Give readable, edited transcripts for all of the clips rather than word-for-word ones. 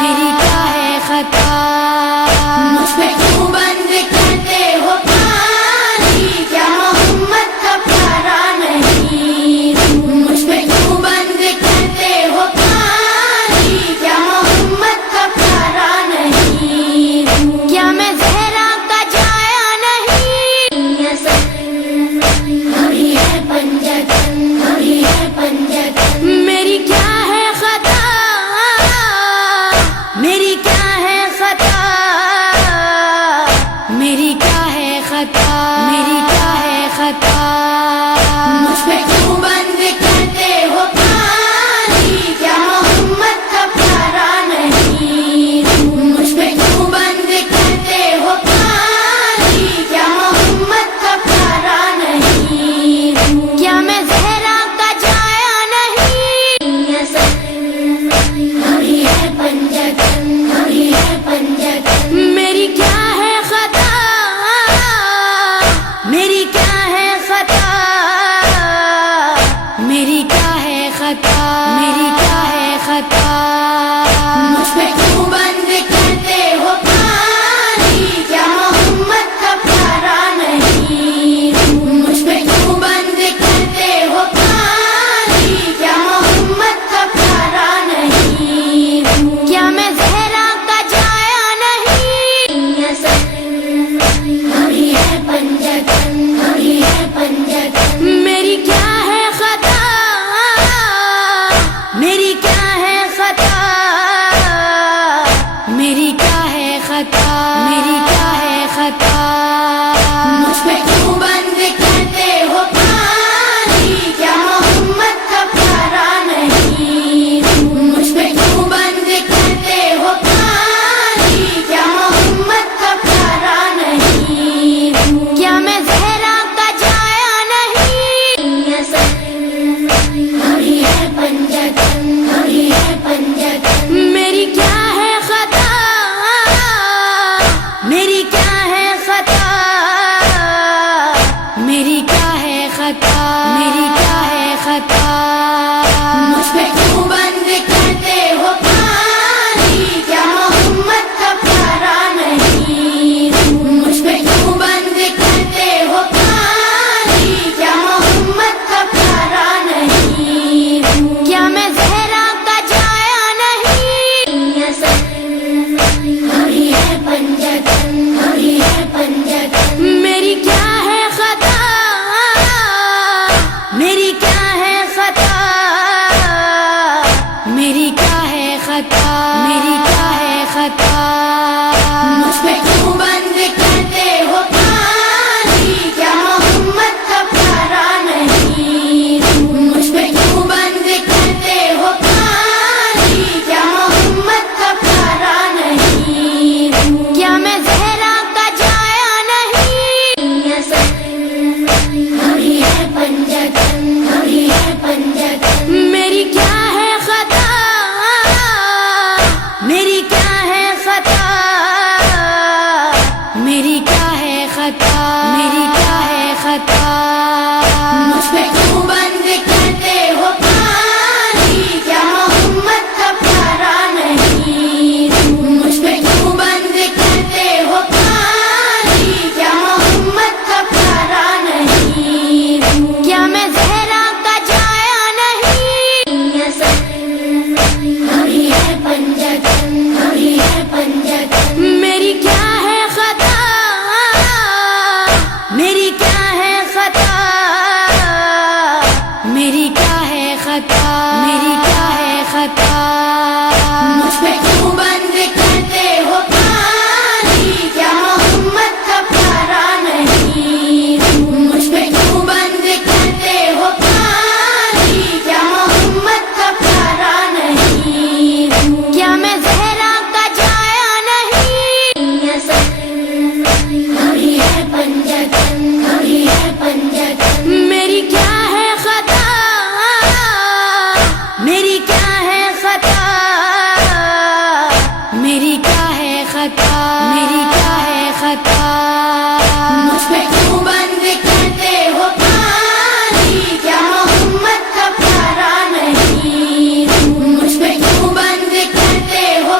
میری کیا ہے خطا؟ مجھ پہ کیوں بند کرتے ہو پانی؟ کیا محمد کا پیارا نہیں؟ مجھ پہ کیوں بند کرتے ہو پانی؟ کیا محمد کا پیارا نہیں؟ کیا میں زہرا کا جایا نہیں؟ ابھی ہے پنجتن، ابھی ہے پنجتن۔ میری کیا ہے خطا؟ میری کیا ہے خطا؟ میری کیا ہے خطا؟ میری کیا ہے خطا؟ مجھ پہ کیوں بند کرتے ہو پانی؟ کیا محمد کا پیارا نہیں؟ مجھ پہ کیوں بند کرتے ہو پانی؟ کیا محمد کا پیارا نہیں؟ کیا میں زہرا کا جایا نہیں؟ ابھی ہے پنجتن، ابھی ہے پنجتن۔ میری کیا ہے خطا؟ میری کیا ہے خطا؟ میری کیا ہے خطا؟ میری کیا ہے خطا؟ مجھ پہ کیوں بند کرتے ہو پانی؟ کیا محمد کا پیارا نہیں؟ مجھ پہ کیوں بند کرتے ہو پانی؟ کیا محمد کا پیارا نہیں؟ کیا میں زہرا کا جایا نہیں؟ ابھی ہے پنجتن، ابھی ہے پنجتن۔ میری کیا ہے خطا؟ میری کیا ہے خطا؟ میری کیا ہے خطا؟ میری کیا ہے خطا؟ مجھ پہ کیوں بند کرتے ہو پانی؟ کیا محمد کا پیارا نہیں؟ مجھ پہ کیوں بند کرتے ہو پانی؟ کیا محمد کا پیارا نہیں؟ کیا میں زہرا کا جایا نہیں؟ ابھی ہے پنجتن، ابھی ہے پنجتن۔ میری کیا ہے خطا؟ میری کیا ہے خطا؟ میری کیا ہے خطا؟ میری کیا ہے خطا؟ مجھ پہ کیوں بند کرتے ہو پانی؟ کیا محمد کا پیارا نہیں؟ مجھ پہ کیوں بند کرتے ہو پانی؟ کیا محمد کا پیارا نہیں؟ کیا میں زہرا کا جایا نہیں؟ ابھی ہے پنجتن، ابھی ہے پنجتن۔ میری کیا ہے خطا؟ میری کیا ہے خطا؟ میری کیا ہے خطا؟ میری کیا ہے خطا؟ مجھ پہ کیوں بند کرتے ہو پانی؟ کیا محمد کا پیارا نہیں؟ مجھ پہ کیوں بند کرتے ہو پانی؟ کیا محمد کا پیارا نہیں؟ کیا میں زہرا کا جایا نہیں؟ ابھی ہے پنجتن، ابھی ہے پنجتن۔ میری کیا ہے خطا؟ میری کیا ہے خطا؟ میری کیا ہے خطا؟ میری کیا ہے خطا؟ مجھ پہ کیوں بند کرتے ہو پانی؟ کیا محمد کا پیارا نہیں؟ مجھ پہ کیوں بند کرتے ہو پانی؟ کیا محمد کا پیارا نہیں؟ کیا میں زہرا کا جایا نہیں؟ ابھی ہے پنجتن، ابھی ہے پنجتن۔ میری کیا ہے خطا؟ میری کیا ہے خطا؟ میری کیا ہے خطا؟ میری کیا ہے خطا؟ مجھ پہ کیوں بند کرتے ہو پانی؟ کیا محمد کا پیارا نہیں؟ مجھ پہ کیوں بند کرتے ہو پانی؟ کیا محمد کا پیارا نہیں؟ کیا میں زہرا کا جایا نہیں؟ ابھی ہے پنجتن، ابھی ہے پنجتن۔ میری کیا ہے خطا؟ میری کیا ہے خطا؟ میری کیا ہے خطا؟ میری کیا ہے خطا؟ مجھ پہ کیوں بند کرتے ہو پانی؟ کیا محمد کا پیارا نہیں؟ مجھ پہ کیوں بند کرتے ہو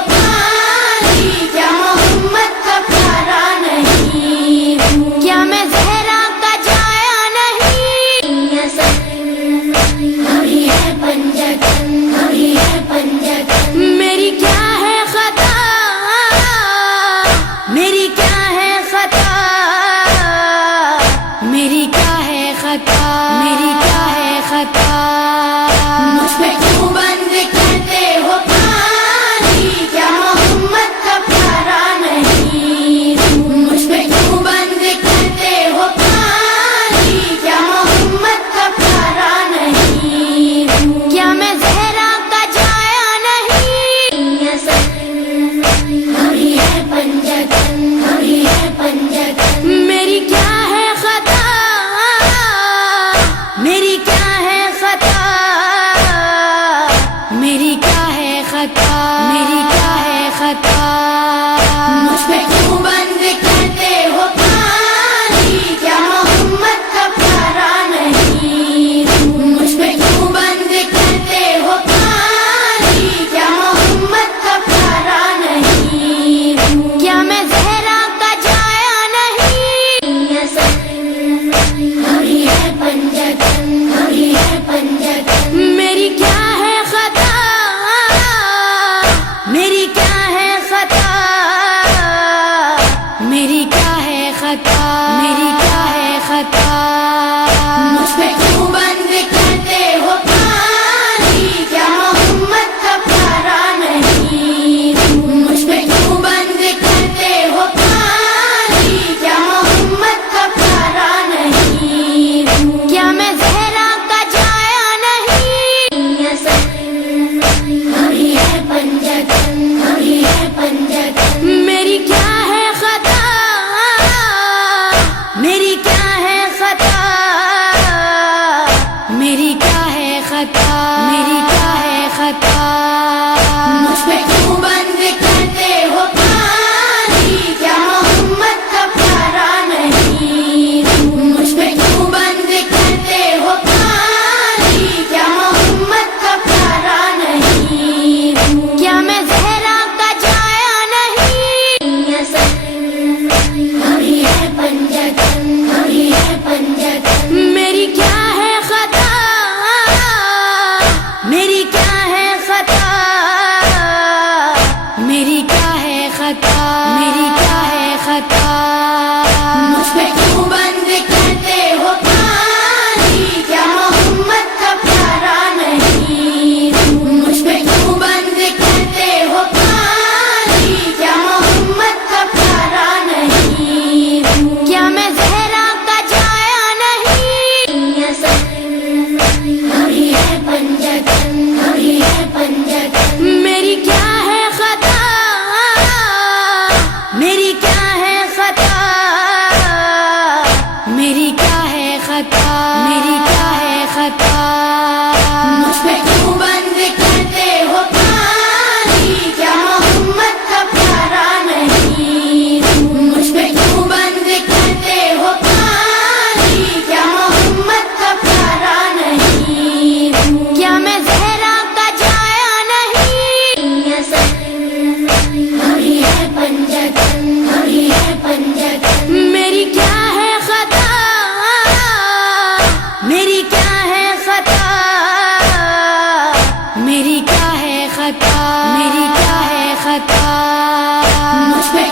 میری کیا ہے خطا مجھ پہ کیوں بند کرتے ہو پانی کیا محمد کا پیارا نہیں مجھ پہ کیوں بند کرتے ہو پانی کیا محمد کا پیارا نہیں کیا میں زہرا کا جایا نہیں ابھی ہے پنجتن ابھی ہے پنجتن میری کیا ہے خطا میری کیا ہے خطا میری کیا ہے خطا میری کیا ہے خطا مجھ پہ کیوں بند کرتے ہو پانی کیا محمد کا پیارا نہیں مجھ پہ کیوں بند کرتے ہو پانی کیا محمد کا پیارا نہیں کیا میں زہرا کا جایا نہیں ابھی ہے پنجتن ابھی ہے پنجتن میری کیا ہے خطا میری کیا ہے خطا میری کیا ہے خطا میری کیا ہے خطا مجھ پہ کیوں بند کرتے ہو پانی کیا محمد کا پیارا نہیں مجھ پہ کیوں بند کرتے ہو پانی کیا محمد کا پیارا نہیں کیا میں زہرا کا جایا نہیں ابھی ہے پنجتن ابھی ہے پنجتن میری کیا ہے خطا میری کیا ہے خطا میری کیا ہے خطا میری کیا ہے خطا مجھ پہ کیوں بند کرتے ہو پانی کیا محمد کا پیارا نہیں مجھ پہ کیوں بند کرتے ہو پانی کیا محمد کا پیارا نہیں کیا میں زہرا کا جایا نہیں ابھی ہے پنجتن ابھی ہے پنجتن میری کیا ہے خطا میری کیا ہے خطا میری کیا ہے خطا میری کیا ہے خطا مجھ پہ کیوں بند کرتے ہو پانی کیا محمد کا پیارا نہیں مجھ پہ کیوں بند کرتے ہو پانی کیا محمد کا پیارا نہیں کیا میں زہرا کا جایا نہیں ابھی ہے پنجتن ابھی ہے پنجتن میری کیا ہے خطا میری کیا ہے خطا میری کیا ہے خطا میری کیا ہے خطا مجھ پہ